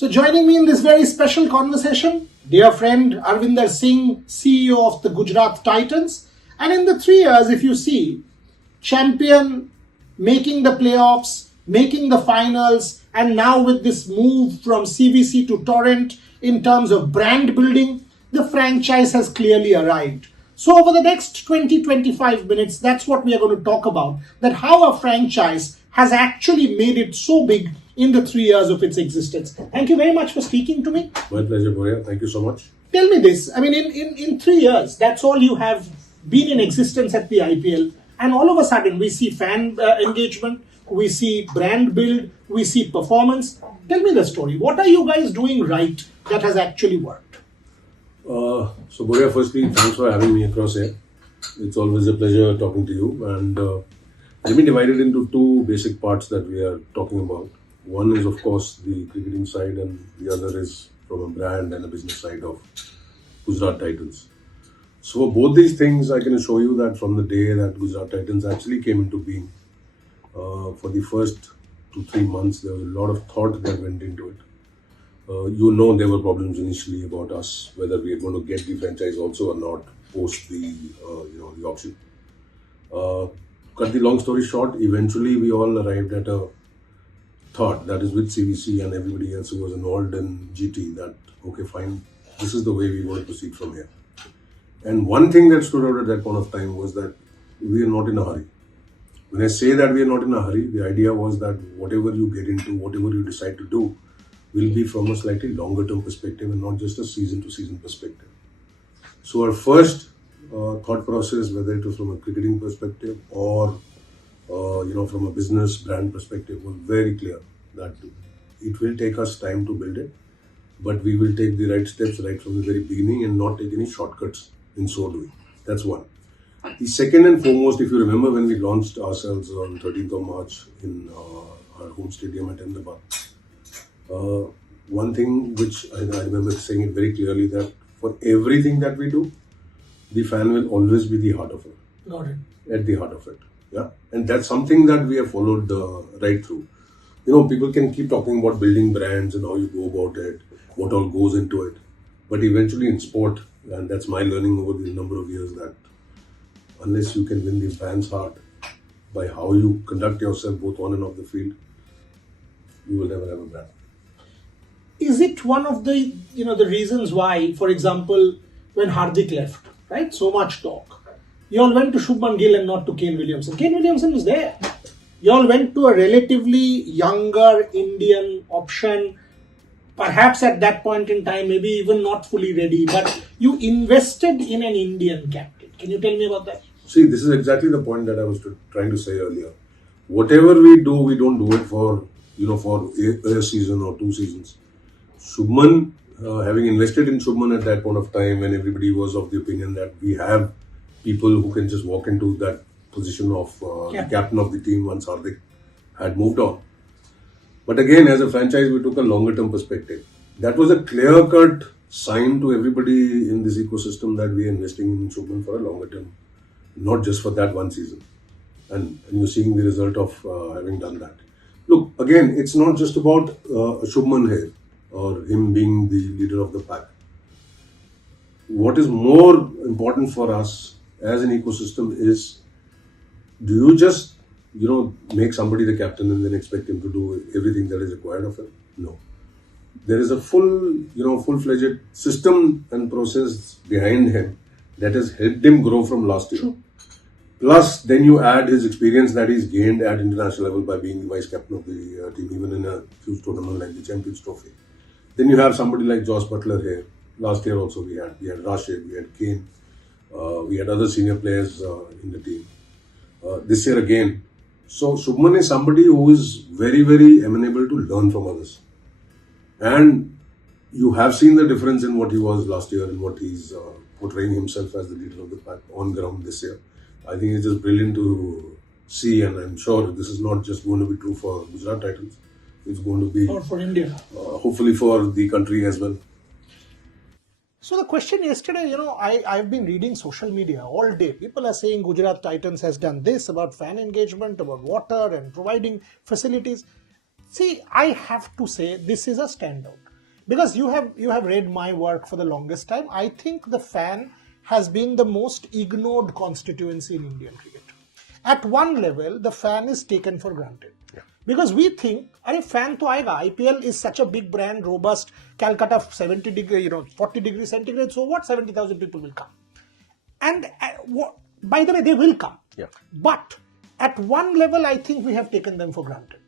So joining me in this very special conversation, dear friend Arvinder Singh, CEO of the Gujarat Titans. And in the 3 years, if you see, champion, making the playoffs, making the finals, and now with this move from CVC to Torrent in terms of brand building, the franchise has clearly arrived. So over the next 20-25 minutes, that's what we are going to talk about, that how a franchise has actually made it so big in the 3 years of its existence. Thank you very much for speaking to me. My pleasure, Boria. Thank you so much. Tell me this, I mean, in 3 years, that's all you have been in existence at the IPL, and all of a sudden we see fan engagement, we see brand build, we see performance. Tell me the story. What are you guys doing right that has actually worked? So, Boria, firstly, thanks for having me across here. It's always a pleasure talking to you. And let me divide it into two basic parts that we are talking about. One is, of course, the cricketing side, and the other is from a brand and a business side of Gujarat Titans. So, for both these things, I can assure you that from the day that Gujarat Titans actually came into being, for the first 2-3 months, there was a lot of thought that went into it. There were problems initially about us, whether we are going to get the franchise also or not post the auction. Cut the long story short, eventually we all arrived at a thought, that is with CVC and everybody else who was involved in GT, that okay, fine, this is the way we want to proceed from here. And one thing that stood out at that point of time was that we are not in a hurry. When I say that we are not in a hurry, the idea was that whatever you get into, whatever you decide to do, will be from a slightly longer term perspective and not just a season to season perspective. So our first thought process, whether it was from a cricketing perspective or from a business brand perspective, was very clear that it will take us time to build it, but we will take the right steps right from the very beginning and not take any shortcuts in so doing. That's one. The second and foremost, if you remember when we launched ourselves on 13th of March in our home stadium at Ahmedabad, one thing which I remember saying it very clearly, that for everything that we do, the fan will always be the heart of it. Got it. At the heart of it. Yeah. And that's something that we have followed right through. People can keep talking about building brands and how you go about it, what all goes into it. But eventually in sport, and that's my learning over the number of years, that unless you can win the fans' heart by how you conduct yourself both on and off the field, you will never have a brand. Is it one of the the reasons why, for example, when Hardik left, right? So much talk. You all went to Shubman Gill and not to Kane Williamson. Kane Williamson was there. You all went to a relatively younger Indian option, perhaps at that point in time, maybe even not fully ready, but you invested in an Indian captain. Can you tell me about that? See, this is exactly the point that I was trying to say earlier. Whatever we do, we don't do it for a season or 2 seasons. Shubman, having invested in Shubman at that point of time, when everybody was of the opinion that we have people who can just walk into that position of the captain of the team once Hardik had moved on. But again, as a franchise, we took a longer term perspective. That was a clear-cut sign to everybody in this ecosystem that we are investing in Shubman for a longer term, not just for that one season. And you're seeing the result of having done that. Look, again, it's not just about Shubman here or him being the leader of the pack. What is more important for us as an ecosystem is, do you just make somebody the captain and then expect him to do everything that is required of him? No. There is a full-fledged system and process behind him that has helped him grow from last year. True. Plus, then you add his experience that he's gained at international level by being the vice captain of the team, even in a huge tournament like the Champions Trophy. Then you have somebody like Josh Butler here. Last year also we had Rashid, we had Kane, we had other senior players in the team. This year again. So Shubman is somebody who is very, very amenable to learn from others. And you have seen the difference in what he was last year and what he's portraying himself as the leader of the pack on ground this year. I think it's just brilliant to see, and I'm sure this is not just going to be true for Gujarat Titans. It's going to be for India. Hopefully for the country as well. So the question yesterday, I've been reading social media all day. People are saying Gujarat Titans has done this about fan engagement, about water and providing facilities. See, I have to say this is a standout. Because you have read my work for the longest time. I think the fan has been the most ignored constituency in Indian cricket. At one level, the fan is taken for granted. Yeah. Because we think, अरे fan तो आएगा. IPL is such a big brand, robust. Calcutta 70 degree, 40 degrees centigrade. So what? 70,000 people will come. And by the way, they will come. Yeah. But at one level, I think we have taken them for granted,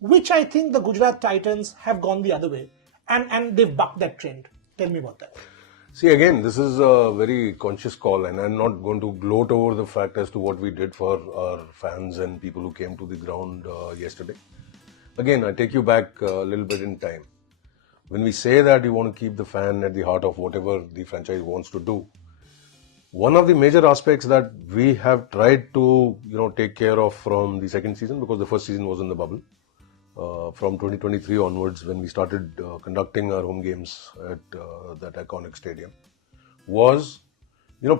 which I think the Gujarat Titans have gone the other way, and they've bucked that trend. Tell me about that. See, again, this is a very conscious call, and I'm not going to gloat over the fact as to what we did for our fans and people who came to the ground yesterday. Again, I take you back a little bit in time. When we say that you want to keep the fan at the heart of whatever the franchise wants to do, one of the major aspects that we have tried to, take care of from the second season, because the first season was in the bubble, from 2023 onwards, when we started conducting our home games at that iconic stadium, was,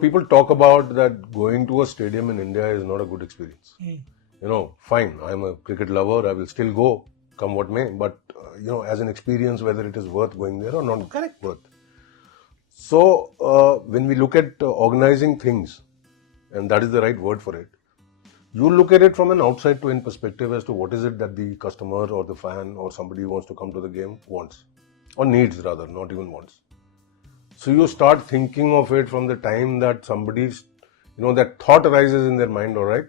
people talk about that going to a stadium in India is not a good experience. Fine, I'm a cricket lover, I will still go, come what may, but, as an experience, whether it is worth going there or not. Correct. Worth. So, when we look at organizing things, and that is the right word for it, you look at it from an outside to in perspective as to what is it that the customer or the fan or somebody who wants to come to the game wants, or needs rather, not even wants. So you start thinking of it from the time that somebody's, that thought arises in their mind, all right,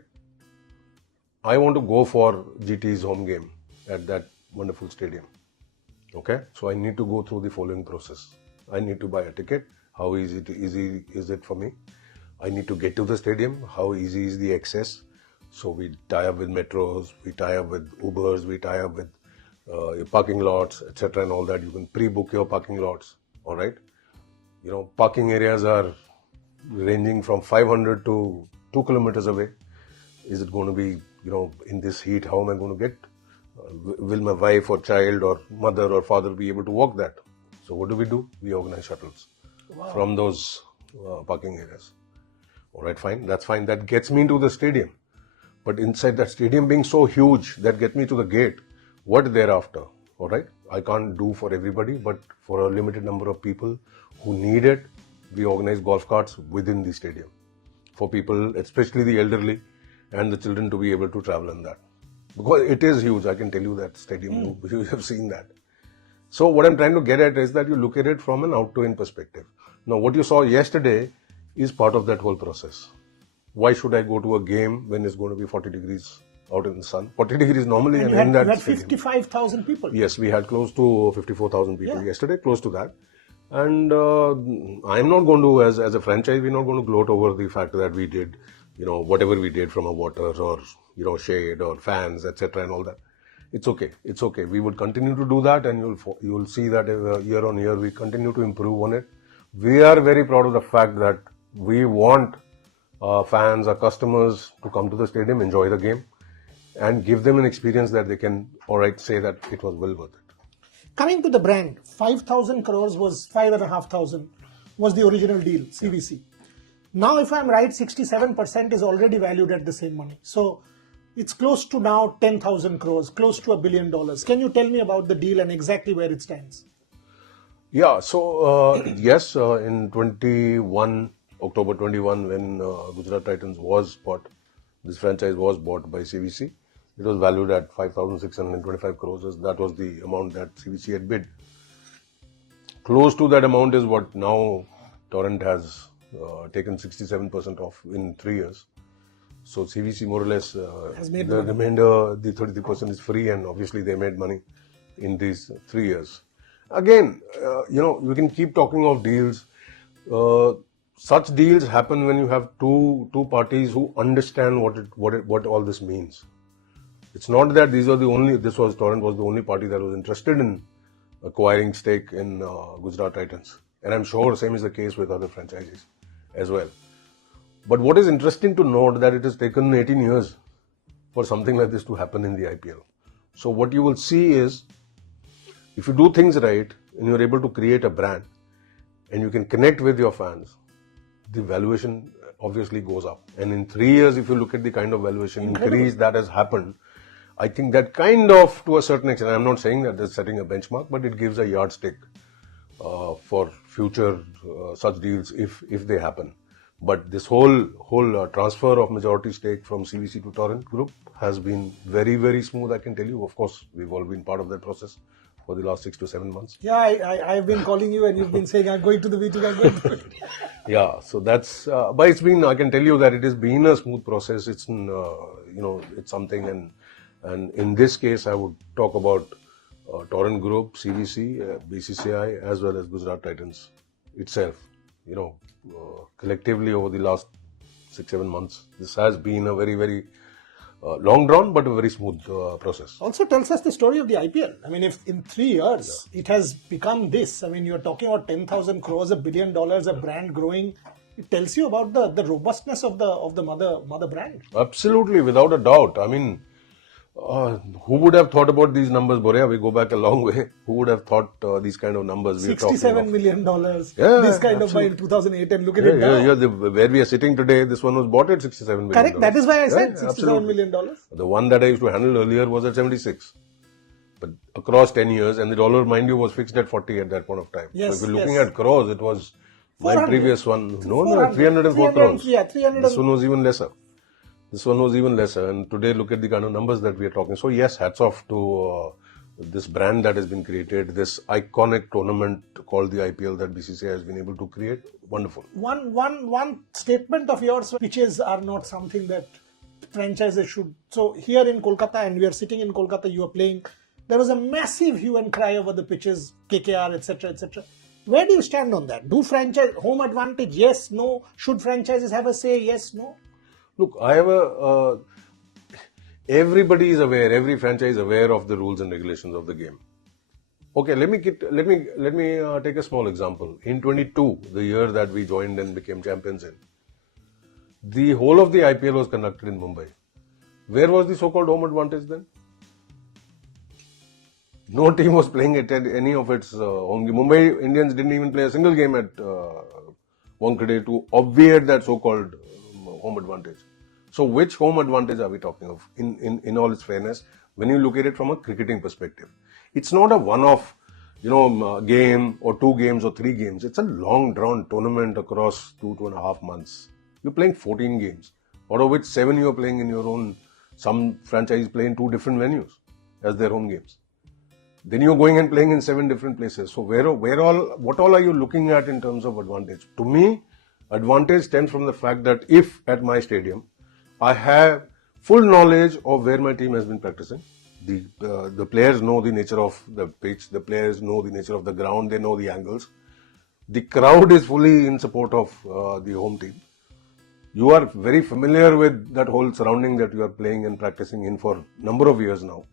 I want to go for GT's home game at that wonderful stadium. Okay, so I need to go through the following process. I need to buy a ticket. How easy is it for me? I need to get to the stadium. How easy is the access? So we tie up with metros, we tie up with Ubers, we tie up with your parking lots, etc. and all that. You can pre-book your parking lots, all right? Parking areas are ranging from 500 to 2 kilometers away. Is it going to be, in this heat, how am I going to get? Will my wife or child or mother or father be able to walk that? So what do? We organize shuttles from those parking areas. All right, fine. That's fine. That gets me into the stadium. But inside that stadium being so huge, that gets me to the gate. What thereafter? All right. I can't do for everybody, but for a limited number of people who need it, we organize golf carts within the stadium for people, especially the elderly and the children, to be able to travel in that. Because it is huge. I can tell you that stadium, you have seen that. So what I'm trying to get at is that you look at it from an out-to-in perspective. Now, what you saw yesterday is part of that whole process. Why should I go to a game when it's going to be 40 degrees out in the sun? 40 degrees normally, and in that you had stadium. 55,000 people. Yes, we had close to 54,000 people yesterday, close to that. And I'm not going to, as a franchise, we're not going to gloat over the fact that we did, whatever we did from a water or, shade or fans, etc. and all that. It's okay. It's okay. We would continue to do that, and you'll see that year on year we continue to improve on it. We are very proud of the fact that we want fans, our customers to come to the stadium, enjoy the game, and give them an experience that they can, say that it was well worth it. Coming to the brand, 5,000 crores was 5,500 was the original deal, CVC. Yeah. Now, if I'm right, 67% is already valued at the same money. So it's close to now 10,000 crores, close to $1 billion. Can you tell me about the deal and exactly where it stands? Yeah, so yes, in October 21, when Gujarat Titans was bought, this franchise was bought by CVC. It was valued at 5,625 crores. That was the amount that CVC had bid. Close to that amount is what now Torrent has taken 67% off in 3 years. So CVC more or less has made the remainder, the 33% is free, and obviously they made money in these 3 years. Again, you can keep talking of deals. Such deals happen when you have two parties who understand what all this means. It's not that Torrent was the only party that was interested in acquiring stake in Gujarat Titans. And I'm sure same is the case with other franchises as well. But what is interesting to note that it has taken 18 years for something like this to happen in the IPL. So what you will see is, if you do things right and you're able to create a brand and you can connect with your fans, the valuation obviously goes up. And in 3 years, if you look at the kind of valuation increase that has happened, I think that kind of, to a certain extent, I'm not saying that that's setting a benchmark, but it gives a yardstick for future such deals if they happen. But this whole transfer of majority stake from CVC to Torrent Group has been very, very smooth, I can tell you. Of course, we've all been part of that process for the last 6 to 7 months. Yeah, I've been calling you and you've been saying, I'm going to the meeting, I'm going to the meeting. Yeah, so that's, but it's been, I can tell you that it has been a smooth process. It's, it's something, and in this case, I would talk about Torrent Group, CVC, BCCI, as well as Gujarat Titans itself. Collectively over the last 6-7 months, this has been a very, very long drawn but a very smooth process. Also tells us the story of the IPL. I mean, if in 3 years it has become this, I mean, you're talking about 10,000 crores, $1 billion, a brand growing. It tells you about the robustness of the mother brand. Absolutely, without a doubt. I mean, who would have thought about these numbers, Boria? We go back a long way. Who would have thought these kind of numbers? $67 million. Yeah, this kind of by in 2008, and look at it now. Where we are sitting today, this one was bought at $67 million. Correct. That is why I said $67 million. The one that I used to handle earlier was at 76. But across 10 years, and the dollar, mind you, was fixed at 40 at that point of time. Yes, so if you're looking at crores, it was my previous one. No, 304 crores. Yeah, 300. This one was even lesser. And today, look at the kind of numbers that we are talking. So yes, hats off to this brand that has been created, this iconic tournament called the IPL that BCCI has been able to create. Wonderful. One statement of yours, pitches are not something that franchises should. So here in Kolkata, and we are sitting in Kolkata, you are playing. There was a massive hue and cry over the pitches, KKR, etc., etc. Where do you stand on that? Do franchise home advantage? Yes, no. Should franchises have a say? Yes, no. Look, I have everybody is aware, every franchise is aware of the rules and regulations of the game. Okay, let me take a small example. In 22, the year that we joined and became champions in, the whole of the IPL was conducted in Mumbai. Where was the so-called home advantage then? No team was playing at any of its home game. Mumbai Indians didn't even play a single game at Wankhede to obviate that so-called home advantage. So which home advantage are we talking of in all its fairness when you look at it from a cricketing perspective? It's not a one-off, game or 2 games or 3 games. It's a long drawn tournament across 2.5 months. You're playing 14 games, out of which 7 you're playing in your own. Some franchises play in 2 different venues as their home games. Then you're going and playing in 7 different places. So what all are you looking at in terms of advantage? To me, advantage stems from the fact that if at my stadium, I have full knowledge of where my team has been practicing. The players know the nature of the pitch. The players know the nature of the ground. They know the angles. The crowd is fully in support of the home team. You are very familiar with that whole surrounding that you are playing and practicing in for a number of years now.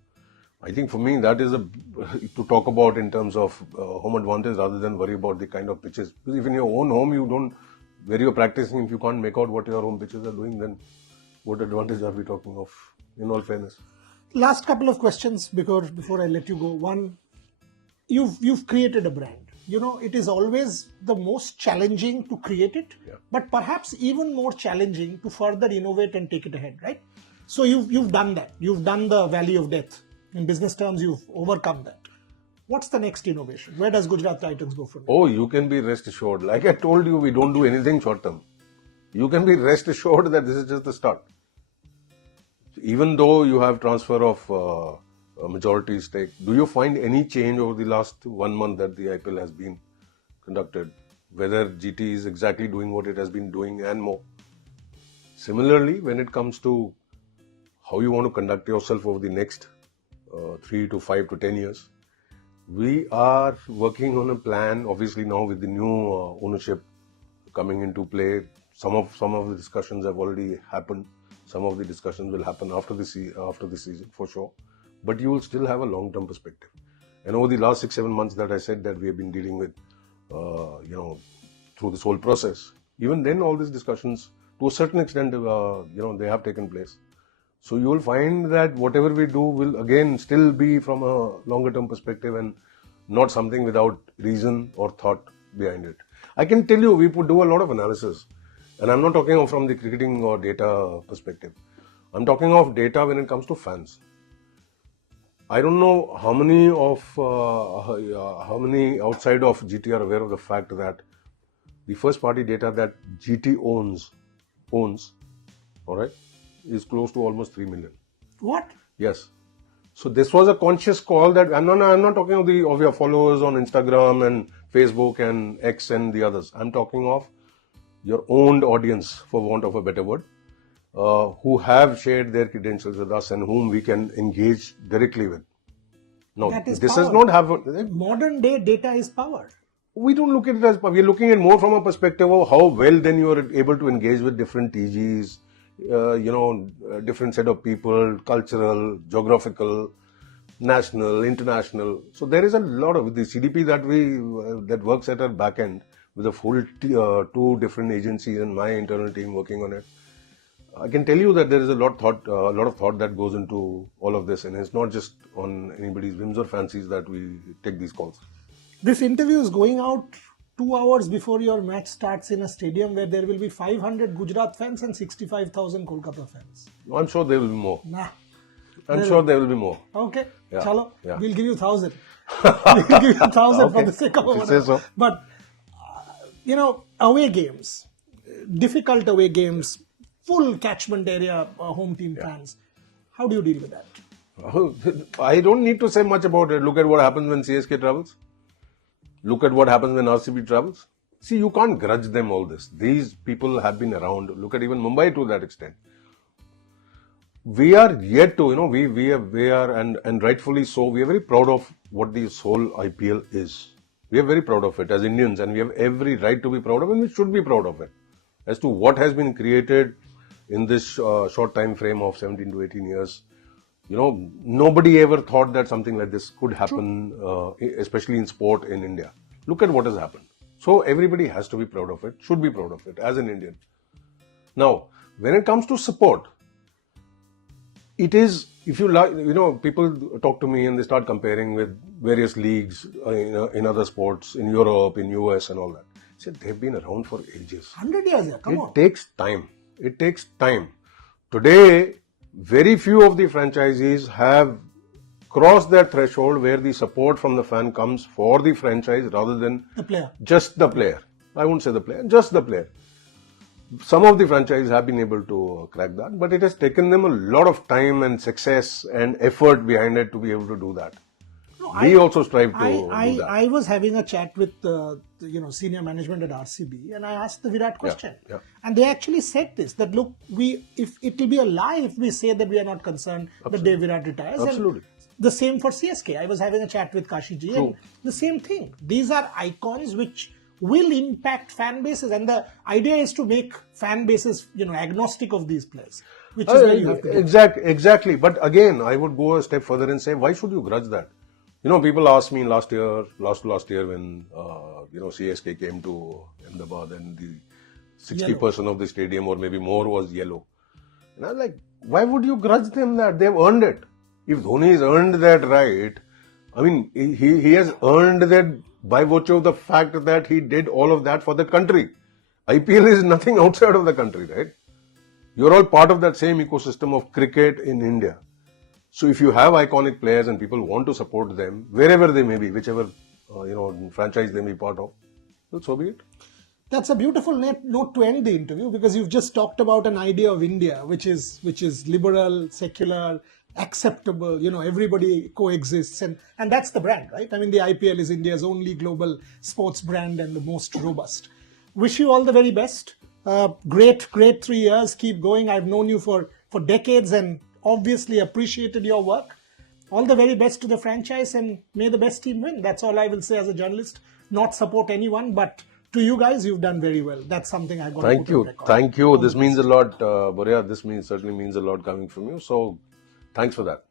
I think for me that is to talk about in terms of home advantage rather than worry about the kind of pitches. Because if in your own home where you are practicing, if you can't make out what your home pitches are doing, then what advantage are we talking of, in all fairness? Last couple of questions before I let you go. One, you've created a brand. It is always the most challenging to create it, but perhaps even more challenging to further innovate and take it ahead, right? So you've done that. You've done the valley of death. In business terms, you've overcome that. What's the next innovation? Where does Gujarat Titans go from here? Oh, you can be rest assured. Like I told you, we don't do anything short term. You can be rest assured that this is just the start. Even though you have transfer of a majority stake, do you find any change over the last 1 month that the IPL has been conducted? Whether GT is exactly doing what it has been doing and more. Similarly, when it comes to how you want to conduct yourself over the next 3 to 5 to 10 years, we are working on a plan. Obviously now with the new ownership coming into play, some of the discussions have already happened. Some of the discussions will happen after the season for sure. But you will still have a long-term perspective. And over the last 6-7 months that I said that we have been dealing with, through this whole process, even then all these discussions to a certain extent, they have taken place. So you will find that whatever we do will again still be from a longer term perspective and not something without reason or thought behind it. I can tell you we would do a lot of analysis, and I'm not talking from the cricketing or data perspective. I'm talking of data when it comes to fans. I don't know how many outside of GT are aware of the fact that the first party data that GT owns, all right, is close to almost 3 million. What? Yes. So this was a conscious call that I'm not talking of your followers on Instagram and Facebook and X and the others. I'm talking of your owned audience, for want of a better word, who have shared their credentials with us and whom we can engage directly with. No, this has not happened. Modern day data is power. We don't look at it as, we're looking at more from a perspective of how well then you are able to engage with different TGs, different set of people, cultural, geographical, national, international. So there is a lot of the CDP that works at our back end with a full 2 different agencies and my internal team working on it. I can tell you that there is a lot of thought that goes into all of this, and it's not just on anybody's whims or fancies that we take these calls. This interview is going out 2 hours before your match starts in a stadium where there will be 500 Gujarat fans and 65,000 Kolkata fans. I'm sure there will be more. Nah. I'm sure there will be more. Okay. Yeah. Chalo. Yeah. We'll give you 1,000. We'll give you 1,000 Okay. for the sake of If you say so. But, away games, difficult away games, full catchment area home team fans. How do you deal with that? I don't need to say much about it. Look at what happens when CSK travels. Look at what happens when RCB travels. See, you can't grudge them all this. These people have been around. Look at even Mumbai to that extent. We are yet to, we are, and rightfully so, we are very proud of what this whole IPL is. We are very proud of it as Indians, and we have every right to be proud of it, and we should be proud of it. As to what has been created in this short time frame of 17 to 18 years, nobody ever thought that something like this could happen, especially in sport in India. Look at what has happened. So everybody has to be proud of it, should be proud of it as an Indian. Now, when it comes to support, it is, if you like, people talk to me and they start comparing with various leagues in other sports, in Europe, in US and all that. I said, they've been around for ages. 100 years, yeah. Come on. It takes time. It takes time. Today, very few of the franchisees have crossed that threshold where the support from the fan comes for the franchise rather than The player. just the player. I won't say the player, just the player. Some of the franchises have been able to crack that, but it has taken them a lot of time and success and effort behind it to be able to do that. We also strive to do that. I was having a chat with senior management at RCB, and I asked the Virat question, yeah. and they actually said this: that look, if it will be a lie if we say that we are not concerned the day Virat retires. Absolutely. And the same for CSK. I was having a chat with Kashi ji, and the same thing. These are icons which will impact fan bases, and the idea is to make fan bases agnostic of these players, which is where you have to do. Exactly. But again, I would go a step further and say, why should you grudge that? People asked me last year when CSK came to Ahmedabad and the 60% of the stadium or maybe more was yellow. And I was like, why would you grudge them that? They've earned it. If Dhoni has earned that right, I mean, he has earned that by virtue of the fact that he did all of that for the country. IPL is nothing outside of the country, right? You're all part of that same ecosystem of cricket in India. So if you have iconic players and people want to support them, wherever they may be, whichever franchise they may be part of, well, so be it. That's a beautiful note to end the interview, because you've just talked about an idea of India, which is liberal, secular, acceptable, everybody coexists, and that's the brand, right? I mean, the IPL is India's only global sports brand and the most robust. Wish you all the very best. Great 3 years. Keep going. I've known you for decades and obviously appreciated your work. All the very best to the franchise, and may the best team win. That's all I will say as a journalist. Not support anyone, but to you guys, you've done very well. That's something I got to put on record. Thank you. This means a lot, Boria. This certainly means a lot coming from you. So, thanks for that.